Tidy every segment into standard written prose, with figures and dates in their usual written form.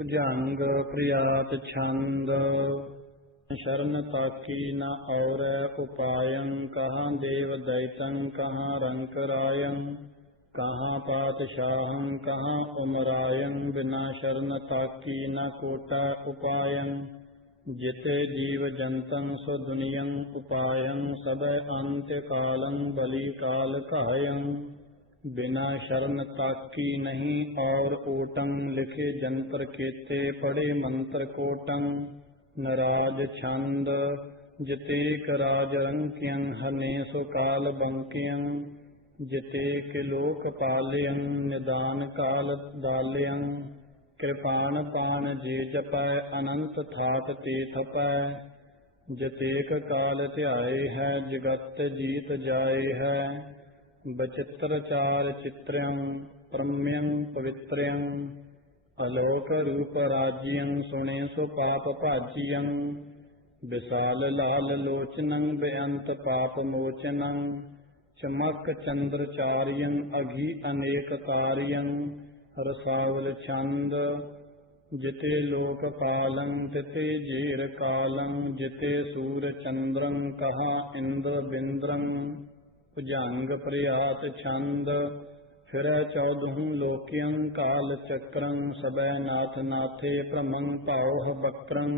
ਭੁਜੰਗ ਪ੍ਰਿਆਤ ਛੰਦ। शरण ताकी न और उपायं, कहाँ देव दैतं कहाँ रंक रायं, कहाँ पातशाहं कहाँ उमरायं, बिना शरण ताकी न कोटा उपायं। जिते जीव जंतं सो दुनियं उपायं, सब अंत्य कालं बलि काल कायं। बिना शरण ताकी नहीं और ओटं, लिखे जंतर केते पढ़े मंत्र कोटं। नराज छंद जितेक राज रंक्यं, हने सो काल बंक्यं। जितेक लोक पालयं, निदान काल दालयं। कृपाण पान जे जपै, अनंत थाट ते थपै। जितेक काल ध्याए है, जगत जीत जाए है। बचित्र चार चित्रं, प्रम्यं पवित्रं। अलोक रूप राज्यं, सुने सो पाप भाज्यं। विशाल लाल लोचनं, बेअंत पाप मोचनं। चमक चंद्र चार्यं, अघि अनेक कार्यं। रसावल छंद जिते लोक पालं, तिते जेर कालं। जिते सूर चंद्रं, कहा इंद्र बिंद्रं। भुजंग प्रियात छंद। फिरै चौदहूँ लोक्यं, काल चक्रं। सबै नाथ नाथे, भ्रमं पाओह बक्रं।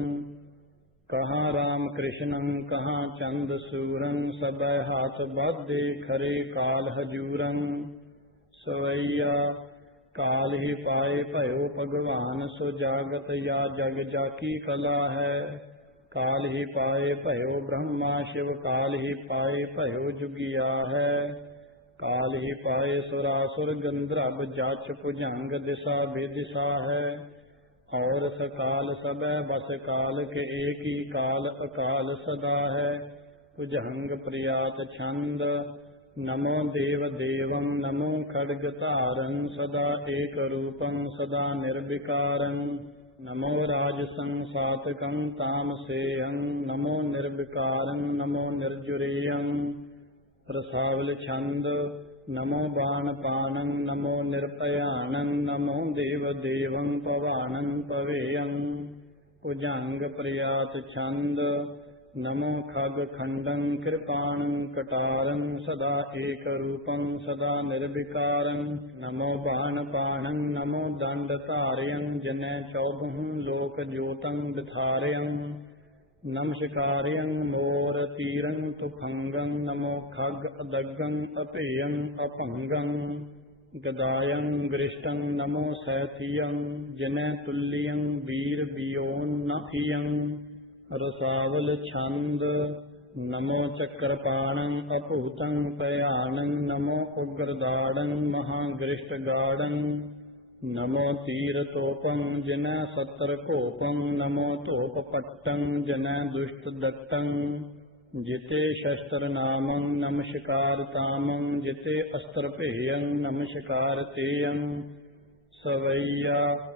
कहाँ राम कृष्णं कहाँ चंद सूरं, सबै हाथ बाधे खरे काल हजूरं। सवैया काल ही पाए भयो भगवान, सो जागत या जग जाकी कला है। काल ही पाए भयो ब्रह्मा शिव, काल ही पाए भयो जुगिया है। काल ही पाए सुरासुर गंधर्व, जाच भुजंग दिशा बेदिशा है। और सकाल सबै बस काल के, एक ही काल अकाल सदा है। भुजंग प्रियात छंद। नमो देव देवं, नमो खड्ग धारं। सदा एक रूपं, सदा निर्विकारं। नमो राजसं सातकं तामसेयं, नमो निर्विकारं नमो निर्जुरेयं। रसावल छंद। नमो बाण पानं, नमो निर्भयानं। नमो देव देवं पवानं पवेयं। भुजंग प्रियात छंद। नमो खग खंडं, कृपाणं कटारं। सदा एक रूपं, सदा निर्विकारं। नमो बाण पाणं, नमो दंड धार्यं। जिनै चौदहूँ लोक ज्योतं विधार्यं। नमस्कार्यं मोर तीरं तुफंगं, नमो खग अदग्गं अपेयं अपंगं। गदायं गृष्टं, नमो सैथियं। जिनै तुल्यं वीर बियोन्नफियं। रसावल छंद। नमो चक्रपाणं अपूतं पयानं। नमो उग्रदाडं महागृष्टगाडं। नमो तीरतोपं, जिनै सत्र कोपं। नमो तोप पट्टं, जिनै दुष्ट दट्टं। जिते शस्त्र नामं, नमस्कार तामं। जिते अस्त्र पेयं, नमस्कार तेयं। सवैया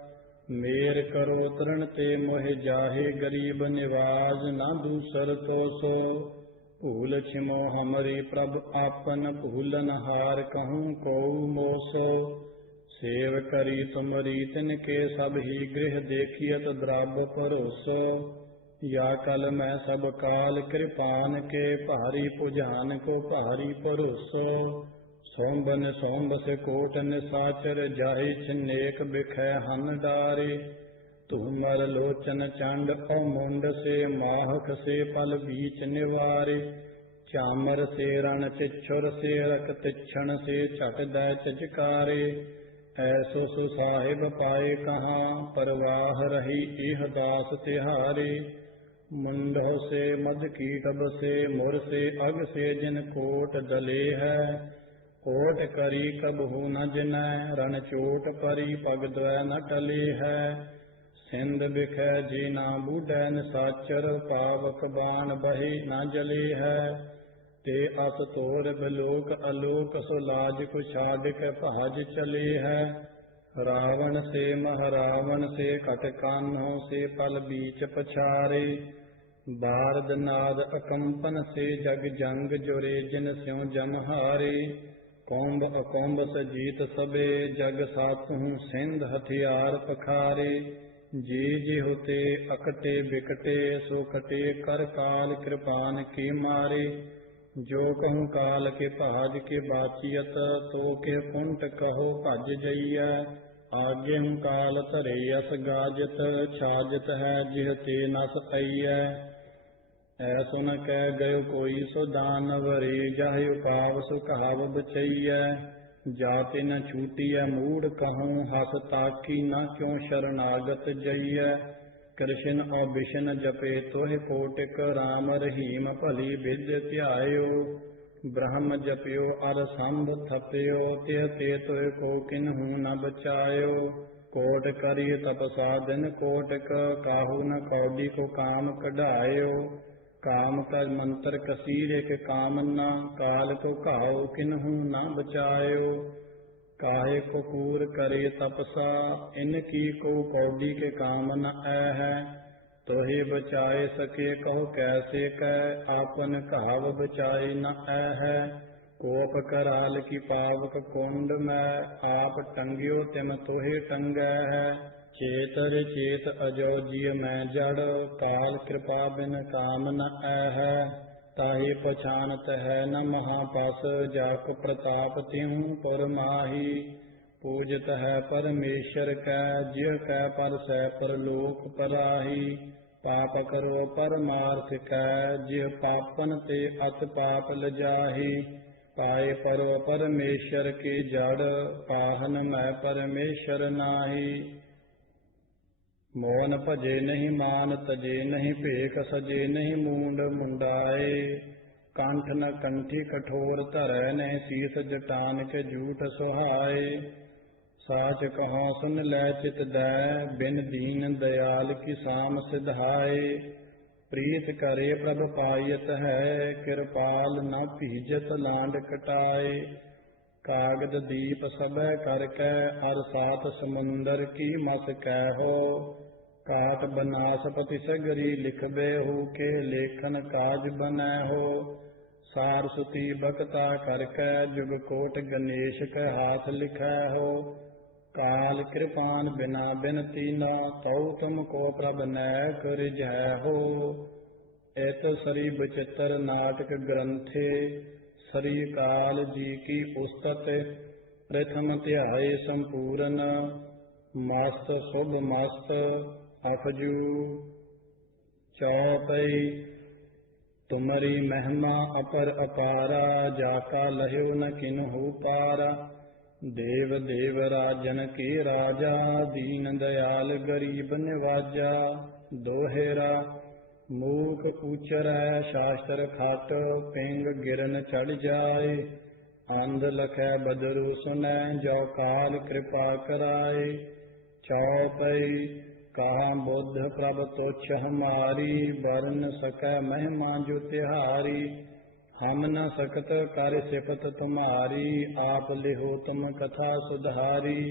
मेर करो तरण ते, मोहि जाहे गरीब निवाज। न दूसर तो सो भूल छिमो हमरी, प्रभ आपन भूलन हार। कहूँ को मोसो सेव करी तुमरी, तिनके सब ही गृह देखियत द्रव्य परोसो। या कल मैं सब काल कृपान के, भारी भुजान को भारी परोसो। सोम्बन सोम्ब से कोट निसाचर, जाहि छिन्नेक बिखै हन डारे। तुमर लोचन चंड औ मुंड से, माहक से पल बीच निवारे। चामर से रण चिच्छुर से, रख तिक्षण से छट दै चिचकारे। ऐसो सुसाहिब पाए कहाँ, परवाह रही इह दास तिहारे। मुंडो से मद कीटब से, मुर से अग से, जिन कोट दले है। कोट करी कबहू न जिनै, रण चोट परी पग द्वै न टले है। सिंध बिखै जी ना बूढ़ै, निसाचर पावक बाण बहे न जले है। ते अस तोर बिलोक अलोक, सो लाज को छाड़ के भाज चले है। रावण से महरावण से, कट कान्हों से पल बीच पछारे। दारद नाद अकंपन से, जग जंग जुरे जिन स्यों जमहारे। कौंभ अकौंभ सजीत सबे, जग सातहूँ सिंध हथियार पखारे। जी जी होते अकटे बिकटे सो कटे कर काल कृपान के मारे। जो कहूँ काल के भाज के बाचियत तो के कुंट कहो भज जइया। आगे हूँ काल धरे यस गाजत छाजत है जिह ते नस अइया। ऐसो न कह गयो कोई सो दानव रे जाहि उपाव सो कहाव बचैया। जाते न छूटिया मूढ़ कहूँ हस ताकी न क्यों शरणागत जइया। कृष्ण और विष्ण जपे तोहि कोटिक राम रहीम भली विद्य ध्यायो। ब्रह्म जपियो अर संभ थपयो तिह ते तोहि को किन्हु न बचायो। कोट करिय तपसा दिन कोटक काहू न कौडी को काम कढ़ायो। काम कर मंत्र कसीर एक कामना काल को कहाओ किन्हु न बचायो। काहे को कूर करे तपसा इनकी को कौडी के काम न है। तोहे बचाए सके कहो कैसे कह आपन कहाव बचाए न है। कोप कराल की पावक कुंड में आप टंगियो तिम तोहे टंगै है। चेतर चेत अजो जिय मैं जड़ काल कृपा बिन काम न है। ताहि पछानत है न महापस जाक प्रताप तिहु पुर माही। पूजत है परमेश्वर कै जिय कै पर सै परलोक पराही। पाप करो परमार्थ कै जिय पापन ते अत पाप लजाही। पाए परो परमेश्वर की जड़ पाहन मैं परमेश्वर नाही। मोन भजे नहीं मान तजे नहीं भेख सजे नहीं मूंड मुंडाए। कंठ न कंठी कठोर धरै नहीं शीस जटान के झूठ सुहाए। साच कहो सुन लै चित दै बिन दीन दयाल की साम सिधाए। प्रीत करे प्रभ पायत है कृपाल न भीजत लांड कटाए। कागद दीप सबै करकै अर सात समुंदर की मस कहो। काट बनासपति सगरी लिखबे हो के लेखन काज बनै हो। सार सुती बकता करकै जुग कोट गणेश के हाथ लिखै हो। काल कृपान बिना बिनती न तौ तुमको प्रभ नैक रिझै हो। इत सरी बचित्र नाटक ग्रंथे सरी काल जी की उस्तत। प्रथम ध्याय संपूर्ण मस्त शुभ मस्त अफजू। चौपई तुमरी महिमा अपर अपारा जाका लह्यो न किन्हु पारा। देव देव राजन के राजा दीन दयाल गरीब निवाजा। दोहेरा मूक उचरै शास्त्र खाट पिंग गिरन चढ़ जाए। अंध लखै बदरु सुनै जो काल कृपा कराए। चौपई कहा बुद्ध प्रभ तुच्छ हमारी वर्ण सकै महिमा जो तिहारी। हम न सकत कर सिफत तुम्हारी आप लिहो तुम कथा सुधारी।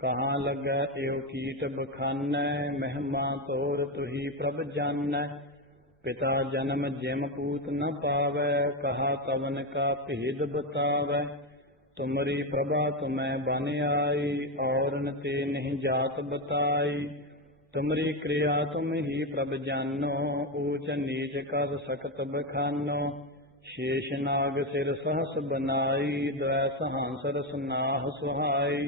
कहाँ लगै एव कीट बखानै महिमा तोर तुही प्रभ जानै। पिता जन्म जिम पूत न पावै कहा तवन का भेद बतावै। तुमरी प्रभा तुम्हें बन आई और न ते नहीं जात बताई। तुमरी क्रिया तुम ही प्रभ जानो ऊंच नीच कर सकत बखानो। शेष नाग सिर सहस बनाई द्वैस हंस रस नाह सुहाई।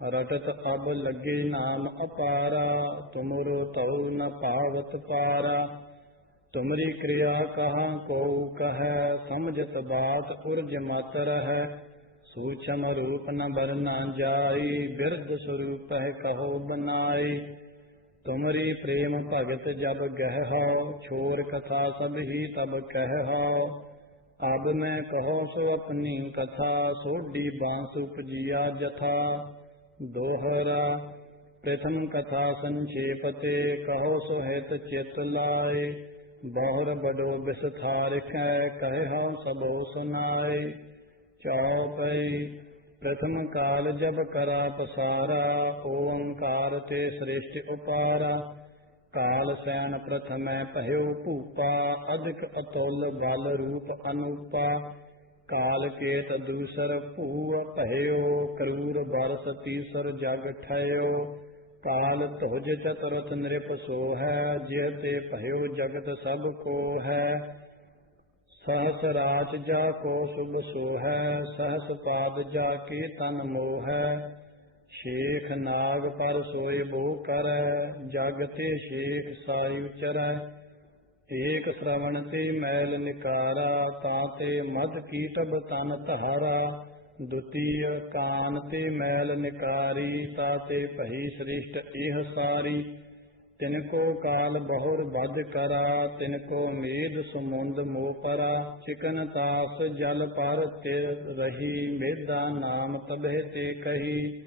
रटत अब लगे नाम अपारा तुमरो तौ न पावत पारा। तुमरी क्रिया कहाँ को कहे समझत बात उर्ज मत रहे। सूक्ष्म रूप न बरना जाई बिरध स्वरूप है कहो बनाई। तुमरी प्रेम भगत जब गह छोर कथा सब ही तब कह। अब मैं कहो सो अपनी कथा सोडी बांस उपजिया जथा। दोहरा प्रथम कथा संक्षेपते कहो सो हित चित लाए। बहुर बड़ो विस्तार कह सबो सुनाए। चौपई प्रथम काल जब करा पसारा ओंकार ते श्रेष्ठ उपारा। काल सैन प्रथम पह्यो भूपा अधिक अतुल बल रूप अनुपा। काल केत दूसर भूव पह्यो क्रूर बरस तीसर जग ठयो। काल तुझ चतुरथ नृप सो है, जिह ते भयो जगत सब को है। सहस राच जा को शुभ सो है, सहस पाद जा के तन मोह है। शेख नाग पर सोय बो कर, जग ते शेख सायु चरै। एक श्रवण ते मैल निकारा, ताते मध कीटब तन तहारा। द्वितीय कान ते मैल निकारी, ताते पही श्रेष्ठ एह सारी। तिनको काल बहुर बध करा, तिनको मेद सुमुंद मोह परा। चिकन तास जल पर तिर रही, मेदा नाम तबह ते कही।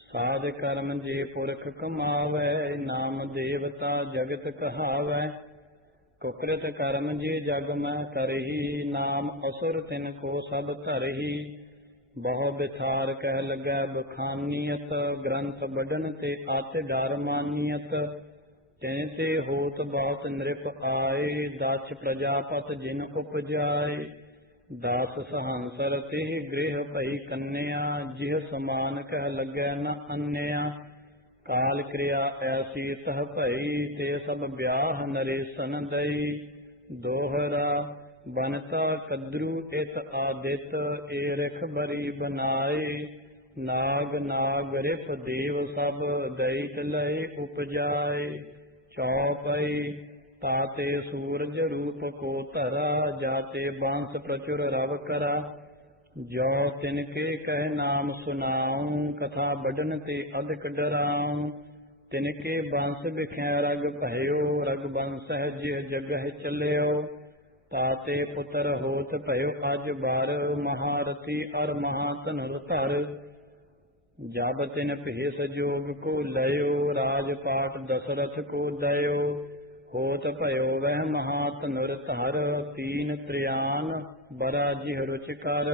साध कर्म जे पुरख कमावै, नाम देवता जगत कहावै। कुकृत कर्म जे जग में करही, नाम असुर तिनको सब धरही। बहु बिथार कह लगै बखानियत, ग्रंथ बढ़न ते अति डर मानियत। तिन ते होत बहुत नृप आए, दक्ष प्रजापत जिन उपजाए। दास सहंसर तेह गृह भई कन्या, जिह समान कह लगै न अन्या। काल क्रिया ऐसी तह भई, ते सब ब्याह नरेसन दई। दोहरा बनता कद्रु इत आदित, ए रख बरी बनाए। नाग नाग रिप देव सब, दैत लय उपजाए। चौपई ताते सूरज रूप को धरा, जाते बांस प्रचुर रव करा। जो तिनके कह नाम सुनाऊं, कथा बढ़न ते अधिक डराऊं। तिनके बंस बिख्या रग भयो, रघुवंश जिह जगह चलियो। ताते पुत्र होत भयो अज बार, महारथी अर महातनुर धर। जब तिन भेष जोग को लयो, राजपाट दशरथ को दयो। होत भयो वह महातनुर धर, तीन त्रियान बरा जिह रुचिकर।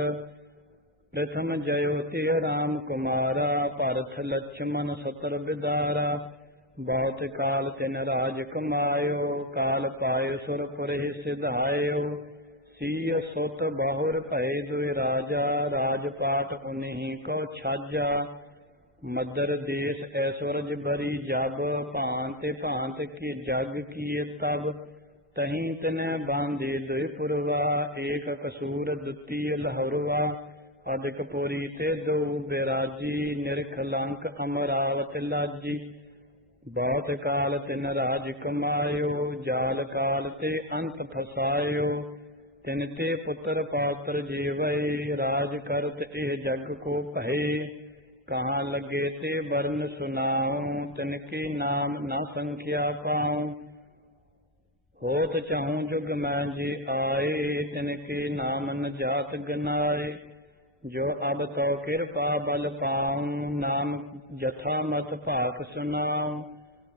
प्रथम जयो ते राम कुमारा, भरत लक्ष्मण सतर बिदारा। बहुत काल तिन राज कमायो, काल पायो सुरपुर ही सिधायो। सीय सुत बहुर भय दुई राजा, राजपाट उन्हीं को छाजा। मदर देश ऐश्वर्य भरी जब, भांति भांति की जग किए तब। तहीं तिने बांधे दुई पुरवा, एक कसूर द्वितीय लहरवा। अधिक पुरी ते दो बिराजी, निरखलंक अमरावत लाजी। बहुत काल तिन राज कमायो, जाल काल ते अंत फसायो। तिन ते पुत्र पात्र जीवै, राज करत एह जग को भय। कहाँ लगे ते वर्ण सुनाऊं, तिनके नाम न संख्या पाऊं। होत चाहूं जुग मैं जी आए, तिनके नाम न जात गनाए। जो अब तो कृपा बल पाऊं, नाम जथा मत भाक सुनाऊं।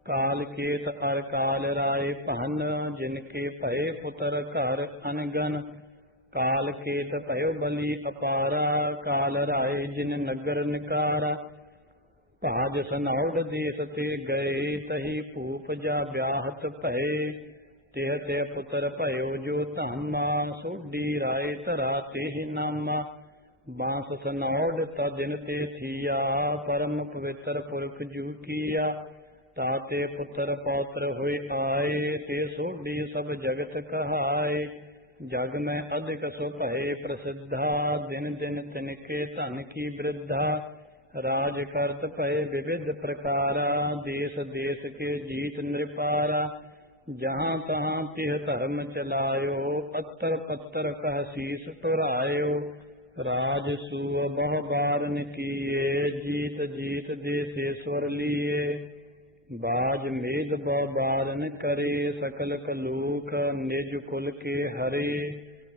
काल केत अर काल राय पहन, जिनके भय पुत्र घर अनगन। काल केत भयो बलि अपारा, काल राय जिन नगर निकारा। भाज सनौड देश ते गए, तही भूप जा ब्याहत भय। तेह ते पुत्र भयो जो धामा, सोडी राय धरा तेह नामा। बांस सनौड तदिन ते थिया, परम पवित्र पुरख जू किया। ताते पुत्र पौत्र होय आए, ते सोडी सब जगत कहाए। जग में अधिक सो भय प्रसिद्धा, दिन दिन तिनके धन की वृद्धा। राज करत भय विविध प्रकारा, देश देश के जीत नृपारा। जहाँ तहाँ तिह धर्म चलायो, अत्तर पत्तर कह शीस टुरायो। राज सूअ बहु बारन किए, जीत जीत देशेश्वर लिए। बाज मेद बहु बारन करे, सकल कलूक निज कुल के हरे।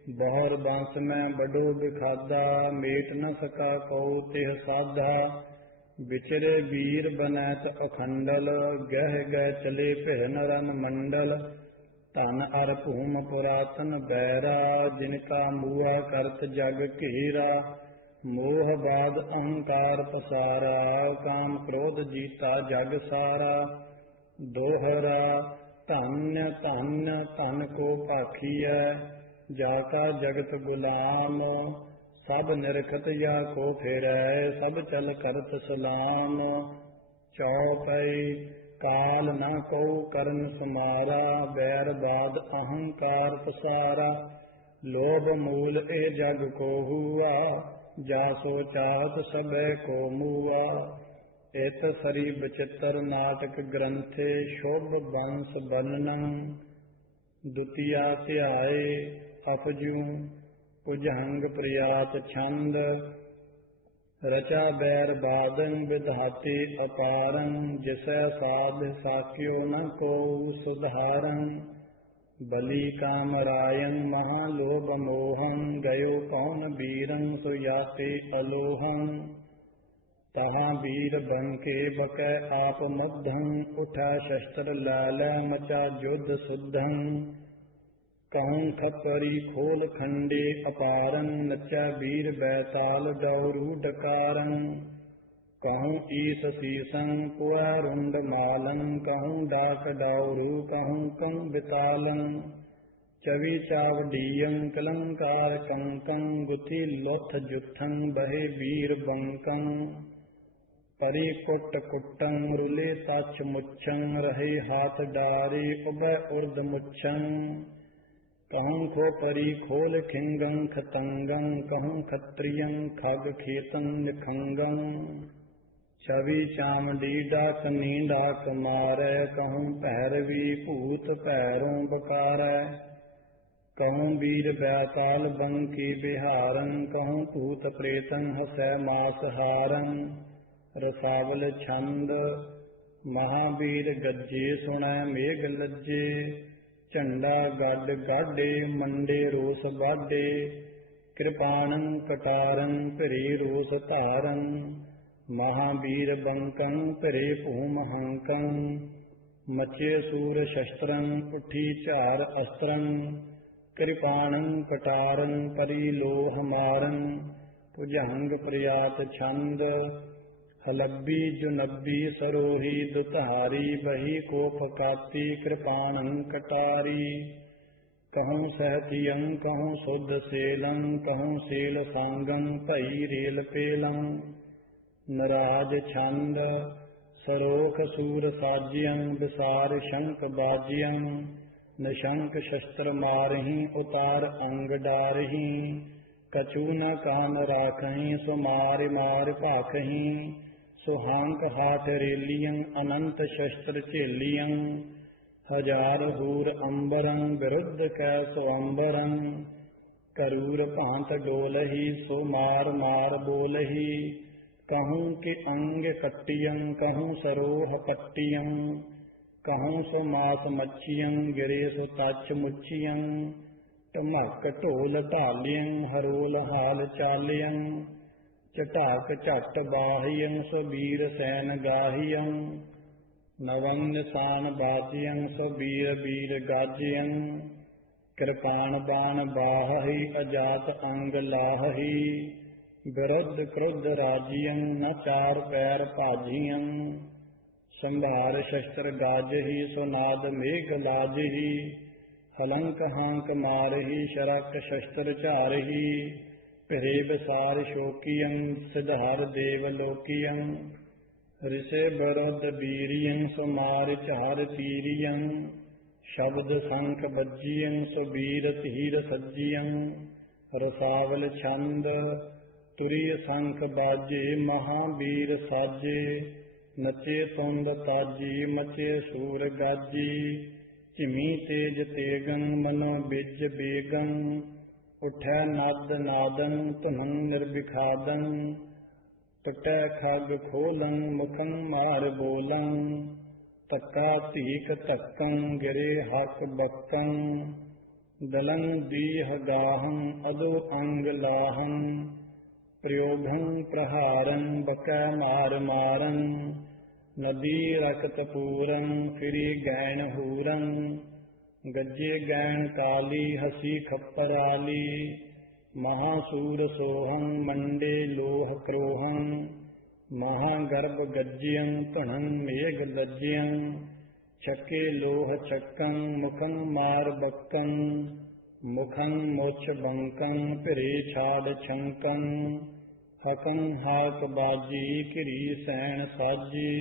बहुर बंस में बड़ो बिखादा, मेट न सका कऊ तिह साधा। बिचरे वीर बनैत अखंडल, गह गह चले पहन रन मंडल। धन अर भूम पुरातन बैरा, जिनका मुआ करत जग घेरा। मोह बाद अहंकार पसारा, काम क्रोध जीता जग सारा। दोहरा धन्य धन्य धन को भाखियै, जाका जगत गुलाम। सब निरखत या को फेरै, सब चल करत सलाम। चौपई काल न को करन समारा, बैर बाद अहंकार पसारा। लोभ मूल ए जग को हुआ, जासो चाहत सबे को मुआ। इत सरी बचित्र नाटक ग्रंथे, शोभ वंश वर्णन। द्वितीया ध्याय अफजू, भुजंग प्रियात छंद। रचा बैर बादन विधाते अपारं, जिसै साध साक्यो न को सुधारं। बलि कामरायं महालोभ मोहं, गयो कौन वीरं सुयाते अलोहं। तहाँ वीर बंके बकै आप मद्धं, उठा शस्त्र लाल मचा युद्ध शुद्धं। कहूँ खपरी खोल खंडे अपारं, नचा वीर बैताल डौरू डकारं। कहूँ ईस शीसं पुआरुंड मालं, कहूँ डाक डौरू कहूँ कं बितालं। चवि चावडीयं कलंकार कंकं, गुथि लोथ जुत्थं बहे वीर बंकं। परि कुट कुट्टं रुले ताछ मुच्छं, रहे हाथ डारे उभय उर्द मुच्छं। कहूँ खोपरी खोल खिंगं खतंगं, कहूँ खत्रियं खग खेतं निखंगं। छवि चामडी डाकनी डाक मारै, कहूँ भैरवी भूत भैरों बकारै। कहूँ वीर बैताल बंकी बिहारं, कहूँ भूत प्रेतं हसै मास हारं। रसावल छंद महावीर गज्जे, सुनै मेघ लज्जे। झंडा गड गाडे, मंडे रोस बाडे। कृपाणं कटारं फिरे रोस धारं। महावीर बंकं फिरे भूम हंकं। मचे सूर शस्त्रं उठी चार अस्त्रं। कृपाणं कटारं परिलोह मारं। भुजंग प्रियात छंद हलब्बी जुनब्बी सरोही दुतहारी। बही कोप काती कृपाणं कटारी। कहूँ सहतियं कहूँ शुद्ध सेलं, कहूँ सेल सांगं भई रेल पेलं। नराज छंद सरोख सूर साज्यं, विसार शंख बाज्यं। निशंक शस्त्र मारहीं, उतार अंग डारहीं। कछु न कान राखहीं, सो मार मार भाखहीं। सुहांक हाथ रेलियं, अनंत शस्त्र झेलियं। हजार हूर अंबरं, विरुद्ध कै स्वंबरं। करूर भांत डोलही, सो मार मार बोलही। कहूँ के अंग कट्टियं, कहूँ सरोह पट्टियं। कहूँ सो मास मच्छियं, गिरे सो तच्छ मुच्छियं। ढमक ढोल ढालियं, हरोल हाल चालियं। चटाक झट बाहियं, सबीर सैन गाहियं। नवं निशान बाजियं, सबीर बीर गाजियं। कृपाण बाण बाहि, अजात अंग लाहि। विरुद्ध क्रुद्ध राजियं, न चार पैर भाजियं। संभार शस्त्र गाजहि, सुनाद मेघ लाजहि। हलंक हांक मारहि, शरक शस्त्र चारहि। फिरे विसार शोकियं, सिधार देव लोकियं। ऋषि विरुद्ध वीरियं, सुमार चार तीरियं। शब्द शंख बज्जियं, सुबीर तीर सज्जियं। रसावल छंद तुरीय शंख बाजे, महावीर साजे। नचे तुंद ताजी, मचे सूर गाजी। झिमी तेज तेगं, मनो बिज बेगं। उठै नाद नादं, धुनं निर्विखादं। टुटै खग खोलं, मुखं मार बोलं। तक्का धीक धक्कं, गिरे हक बक्कं। दलं दीह गाहं, अदो अंग लाहं। प्रयोगं प्रहारं, बकै मार मारं। नदी रकत पूरं, फिरी गैन हूरं। गज्जे गैन काली, हसी खप्पराली। महासूर सोहं, मंडे लोह क्रोहं। महागर्भ गज्जियं, धुनं मेघ लज्जियं। छके लोह छक्कं, मुखं मार बक्कं। मुखं मोछ बंकं, फिरे छाड़ छंकं। हकं हाक बाजी, किरी सैन साजी।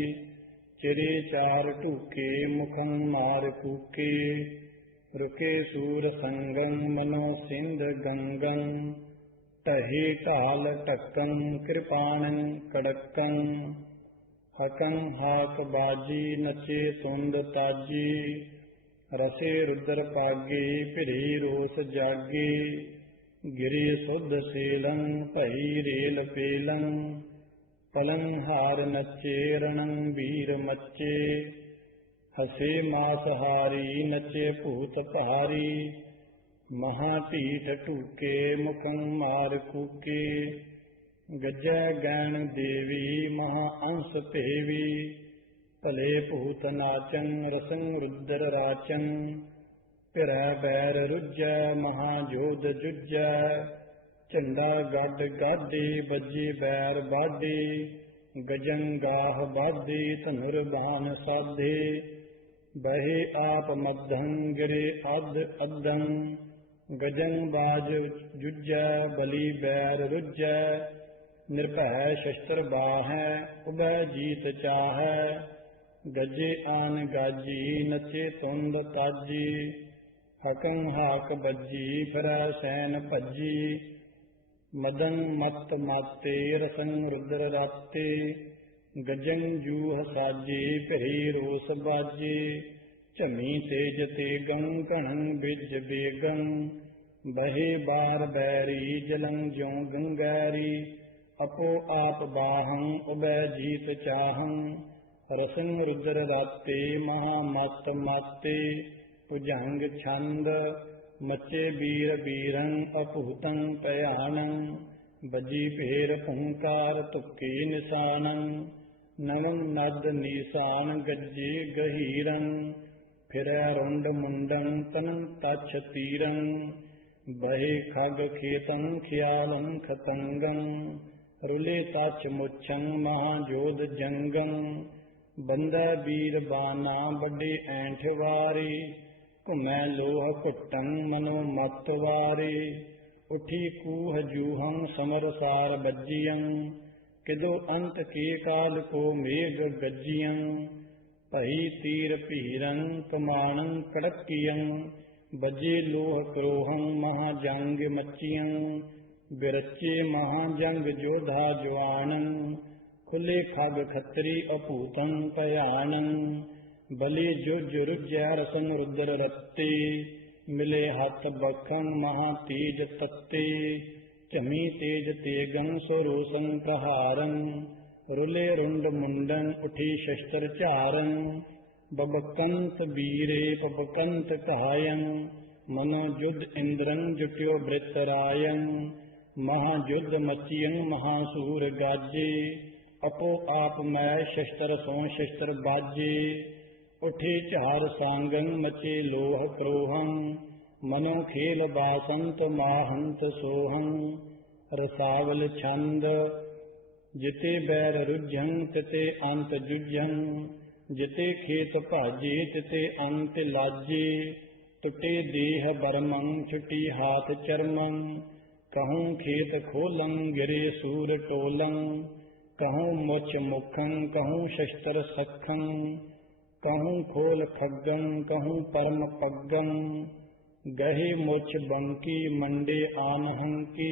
चिरे चार टूके मुखं मार कूके, रुके सूर संगं मनो सिंध गंगं, टहे काल टक्कं कृपाणं कड़क्कं, हकं हाक बाजी नचे सुंद ताजी, रसे रुद्र पागे फिरे रोस जागे, गिरे शुद्ध सेलं पही रेल पेलं, पलंग हार नचे रणं वीर मच्चे, हसे मासहारी नचे भूत पहारी, महापीठ टूके मुखं मार कूके, गजै गैण देवी महाअंस पेवी, भले भूत नाचन रसं रुद्र राचन, फिरै बैर रुजै महाजोध जुजै, झंडा गड गाडे बजे बैर बाडे, गजं गाह बाधे धनुर बाण साधे, बहे आप मद्धं गिरे अध अद्धं, गजं बाज जुजै बलि बैर रुजै, निर्भय शस्त्र बाहै उभय जीत चाहै, गजे आन गाजी नचे तुंद ताजी, हकं हाक बज्जी फिरै सैन भज्जी, मदन मत माते रसं रुद्र राते, गजं जूह साजे फिरे रोस बाजे, झमी तेज तेगं घणं बिज बेगं, बहे बार बैरी जलं ज्यों गंगैरी, अपो आप बाहं उभय जीत चाहं, रसं रुद्र राते महामत माते, भुजंग छंद मचे वीर वीरं अपूतं पयानं, बजी फेर फुंकार तुक्के निशानं, नवं नद निशान गज्जे गहीरं, फिरै रुंड मुंडं तनं तच्छ तीरं, बहे खग खेतं ख्यालं खतंगं, रुले तच्छ मुच्छं महाजोध जंगं, बंदा वीर बाना बड़े ऐंठ वारी, घुमै लोह कुट्टं मनो मत वारी, उठी कूह जूहं समर सार बज्जियं, किदो अंत के काल को मेघ गज्जियं, पही तीर पीरं कमाणं कड़कियं, बजे लोह क्रोहं महाजंग मच्चियं, बिरचे महाजंग जोधा जवानं, खुले खग खत्री अपूतं पयानं, बलि जुज रुजै रसं रुद्र रत्ते, मिले हथ बखं महातेज तत्ते, झमी तेज तेगं स्वरोसं प्रहारं, रुले रुंड मुंडन उठी शस्त्र चारं, बबकंत वीरे पबकंत कहायं, मनो युद्ध इंद्रं जुट्यो वृतरायं, महायुद्ध मचियं महासूर गाजे, अपो आप मैं शस्त्र सों शस्त्र बाजे, उठे चार सांगं मचे लोह क्रोहं, मनो खेल बासंत माहंत सोहं, रसावल छंद जिते बैर रुझं तिते अंत जुझं, जिते खेत भाजे तिते अंत लाजे, टुटे देह बरमं छुटी हाथ चरमं, कहूँ खेत खोलं गिरे सूर टोलं, कहूँ मुछ मुखं कहूँ शस्त्र सखं, कहूँ खोल खग्गं कहूँ परम पग्गं, गहे मुछ बंकी मंडे आनहंकी,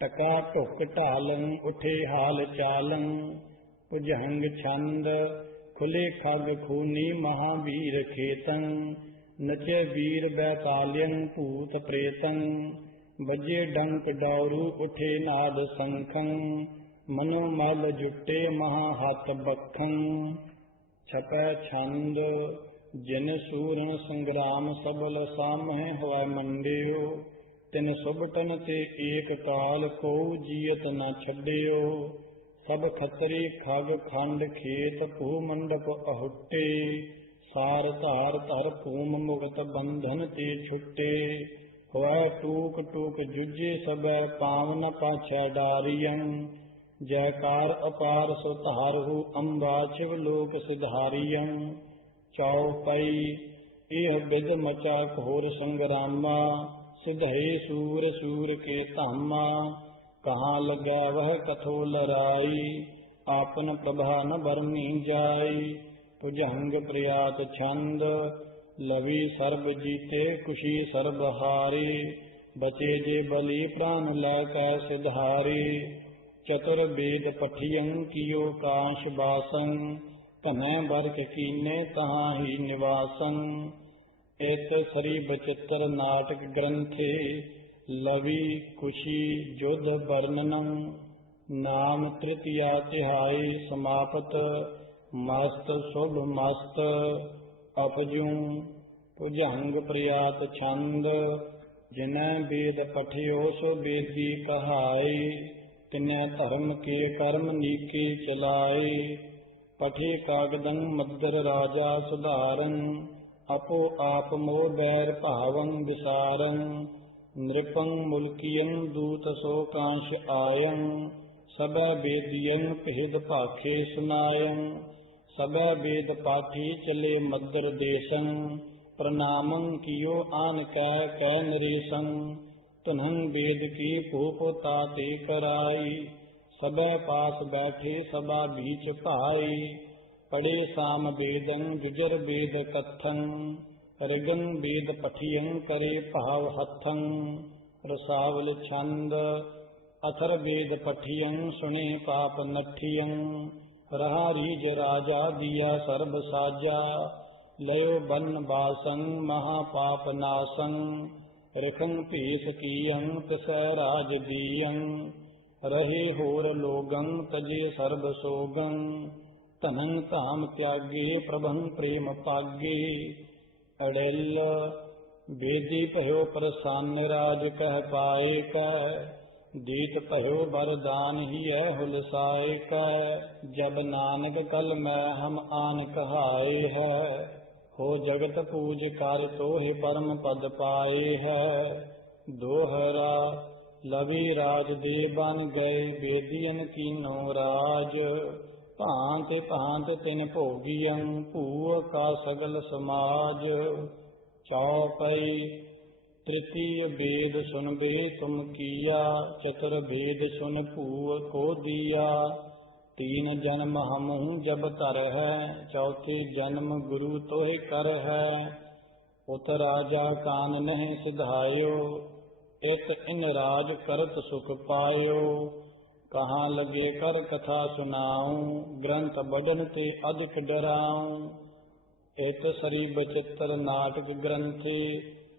टका टुक ढालं उठे हाल चालं, भुजंग छंद खुले खग खूनी महावीर खेतं, नचे वीर बैताल्यं भूत प्रेतं, बजे डंक डौरू उठे नाद शंखं, मनोमल जुटे महाहत बखं, छपै छंद जिन सूरन संग्राम सबल सामह हवै मंडियो, तिन सुबटन ते एक काल को जियत न छड्डियो, सब खतरी खग खंड खेत भू मंडप अहुट्टे, सार धार धर भूम मुक्त बंधन ते छुट्टे, होय टूक टूक जुजे सबै पावन पाछै डारियं, जयकार अपार सुधारहु अम्बा शिवलोक सिधारियं, चौपई एह बिद मचा घोर संग्रामा, सिधे सूर सूर के धामा, कहाँ लगा वह कथो लड़ाई, आपन प्रभा न बरनी जाई, ਭੁਜੰਗ ਪ੍ਰਿਆਤ ਛੰਦ ਲਵੀ ਸਰਬ ਜੀਤੇ ਕੁਸ਼ੀ ਸਰਬ ਹਾਰੀ ਬਚੇ ਜੇ ਬਲੀ ਪ੍ਰਾਨ ਲੈ ਕੈ ਸਿਧਾਰੀ ਚਤੁਰ ਬੇਦ ਪਠਿਯੰ ਕੀਓ ਕਾਂਸ਼ ਬਾਸੰ ਧਨੈ ਬਰਕ ਕੀਨੇ ਤਹਾਂ ਹੀ ਨਿਵਾਸੰ ਇਤ ਸ੍ਰੀ ਬਚਿੱਤਰ ਨਾਟਕ ਗ੍ਰੰਥੇ ਲਵੀ ਕੁਸ਼ੀ ਜੁਧ ਵਰਣਨੰ ਨਾਮ ਤ੍ਰਿਤੀਆ ਤਿਹਾਈ ਸਮਾਪਤ ਮਸਤ ਸ਼ੁਭ ਮਸਤ ਅਪਜੂ ਭੁਜੰਗ ਪ੍ਰਿਆਤ ਛੰਦ ਜਿਨੈ ਵੇਦ ਪਠਿਓ ਸੋ ਵੇਦੀ ਕਹਾਈ ਤਿਨੈ ਧਰਮ ਕੇ ਕਰਮ ਨੀਕੇ ਚਲਾਏ ਪਠੇ ਕਾਗਦੰ ਮਦਰ ਰਾਜਾ ਸੁਧਾਰੰ ਆਪੋ ਆਪ ਮੋਹ ਬੈਰ ਭਾਵੰ ਵਿਸਾਰੰ ਨ੍ਰਿਪੰ ਮੁਲਕੀਯੰ ਦੂਤ ਸੋ ਕਾਂਸ਼ ਆਯੰ ਸਭੈ ਵੇਦੀਯੰ ਭੇਦ ਭਾਖੇ ਸੁਨਾਯੰ ਸਭੈ ਵੇਦ ਪਾਠੀ ਚਲੇ ਮਦਰ ਦੇਸੰ ਪ੍ਰਣਾਮੰ ਕੀਓ ਆਨ ਕੈ ਕੈ ਨਰੇਸੰ ਤੁਨਹੰ ਵੇਦ ਕੀ ਭੂਪ ਤਾਤੇ ਕਰਾਈ ਸਭੈ ਪਾਸ ਬੈਠੇ ਸਭਾ ਬੀਚ ਭਾਈ ਪੜੇ ਸਾਮ ਵੇਦੰ ਜੁਜਰ ਵੇਦ ਕਥੰ ਰਿਗੰ ਵੇਦ ਪਠਿਯੰ ਕਰੇ ਭਾਵ ਹੱਥੰ ਰਸਾਵਲ ਛੰਦ ਅਥਰ ਵੇਦ ਪਠਿਯੰ ਸੁਣੇ ਪਾਪ ਨਠਿਯੰ ਰਹਾ ਰੀਜ ਰਾਜਾ ਦੀਆ ਸਰਬ ਸਾਜਾ ਲਇਓ ਬਨ ਬਾਸੰ ਮਹਾ ਪਾਪ ਨਾਸੰ ਰਖੰ ਭੀਸ ਕੀਯੰ ਤਿਸੈ ਰਾਜ ਦੀਯੰ ਰਹੇ ਹੋਰ ਲੋਗੰ ਤਜੇ ਸਰਬ ਸੋਗੰ ਧਨੰ ਧਾਮ ਤਿਆਗੇ ਪ੍ਰਭੰ ਪ੍ਰੇਮ ਪਾਗੇ ਅੜਿਲ ਵੇਦੀ ਭਇਓ ਪ੍ਰਸੰਨ ਰਾਜ ਕਹਿ ਪਾਏ ਕੈ ਦੀਤ ਭਇਓ ਬਰਦਾਨ ਹੀਐ ਹੁਲਸਾਏ ਕੈ ਜਬ ਨਾਨਕ ਕਲ ਮੈਂ ਹਮ ਆਨ ਕਹਾਏ ਹੈ ਹੋ ਜਗਤ ਪੂਜ ਕਰ ਤੋਹਿ ਪਰਮ ਪਦ ਪਾਏ ਹੈ ਦੋਹਰਾ ਲਵੀ ਰਾਜ ਦੇ ਬਨ ਗਏ ਵੇਦੀਨ ਕੀਨੋ ਰਾਜ ਭਾਂਤ ਭਾਂਤ ਤਿਨ ਭੋਗੀਅੰ ਭੂਅ ਕਾ ਸਗਲ ਸਮਾਜ ਚੌਪਈ ਤ੍ਰਿਤੀय वेद सुन बे तुम किया चतुर वेद सुन भूअ को दिया तीन जन्म हमहु जब तर है चौथे जन्म गुरु तोहि कर है उत राजा कान नहीं सिधायो इत इन राज करत सुख पायो कहाँ लगे कर कथा सुनाऊं ग्रंथ बढ़न ते अधिक डराऊं इत सरी बचित्र नाटक ग्रंथे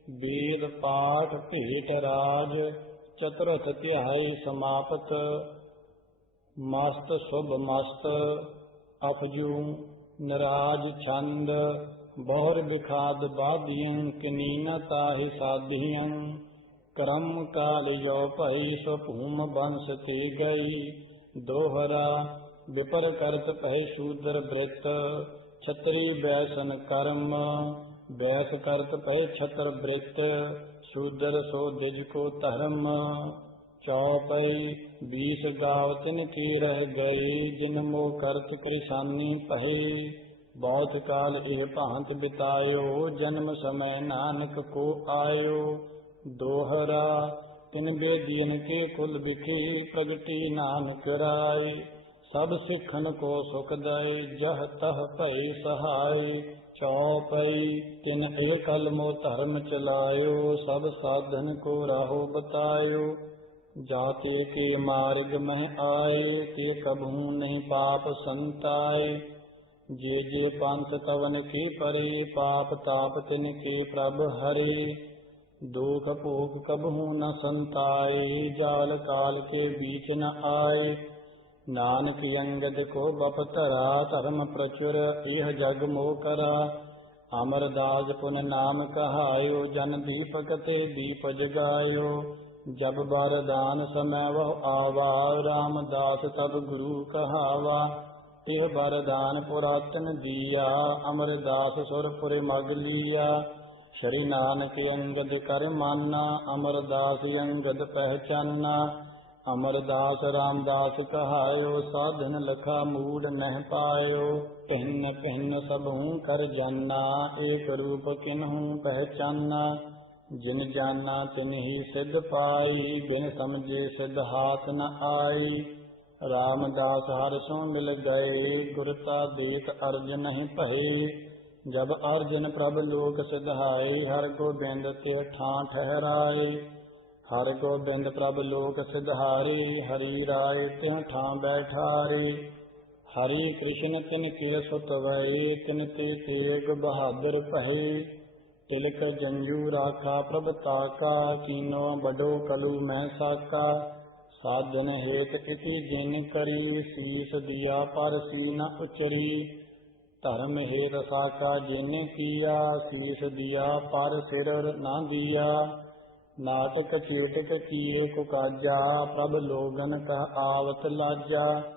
वेद पाठ भेट राज चतुरथ तिहाई समाप्त मस्त शुभ मस्त अफजू नराज छंद बहुर विखाद बाधियं किनीन ताहि साधियं करम काल यो भई स्वभूम वंश ते गई दोहरा विपर करत पै शूद्र वृत्त छत्री बैसन कर्म बैस करत पै छत्र वृत्त शूद्र सो दिज को धर्म चौपई 20 गाव तिन की रह गए जिन मोह करत कृशानी पहे बहुत काल एह भांत बितायो जन्म समय नानक को आयो दोहरा तिन बेदियन के कुल बिखी प्रगटी नानक राय सब सिखन को सुख दय जह तह भय सहाय चौपई तिन एकल मो धर्म चलायो सब साधन को राहो बतायो जाते के मार्ग में आए ते कभू नहीं पाप संताए जे पंथ तवन के परे पाप ताप तिन के प्रभ हरे दुख भोग कबहू न संताए जाल काल के बीच न आए नानक अंगद को बपतरा धर्म प्रचुर यह जग मोह करा अमरदास पुन नाम कहायो जन दीपक ते दीप जगायो जब बरदान समय वह आवा रामदास तब गुरु कहावा तिह बरदान पुरातन दिया अमरदास सुरपुर मग लिया श्री नानक अंगद कर माना अमरदास अंगद पहचाना अमरदास रामदास कहायो साधन लखा मूड नह पायो भिन्न भिन्न सबहू कर जाना एक रूप किन्हू पहचाना जिन जाना तिन ही सिद्ध पाई बिन समझे सिद्ध हाथ न आई रामदास हर सो मिल गए, गुरता देख अर्ज नहीं पहे। जब अर्जन प्रभ लोक सिधाए, हर गोबिंद ते ठां ठहराए। हर गोबिंद प्रभ लोक सिधारे, हरि राय त्यों ठां बैठारे। हरि कृष्ण तिन के सुत वये, तिन ते तेग बहादुर पहे। तिलक जंजू राखा प्रभ ताका, कीनो बडो कलु मैं साका। साधन हेत इति जिन करी, शीस दिया पर सी न उचरी। धर्म हेत साका जिन किया, शीस दिया पर सिर न दिया। नाटक चेटक किए कुकाजा, प्रभ लोगन कह आवत लाजा।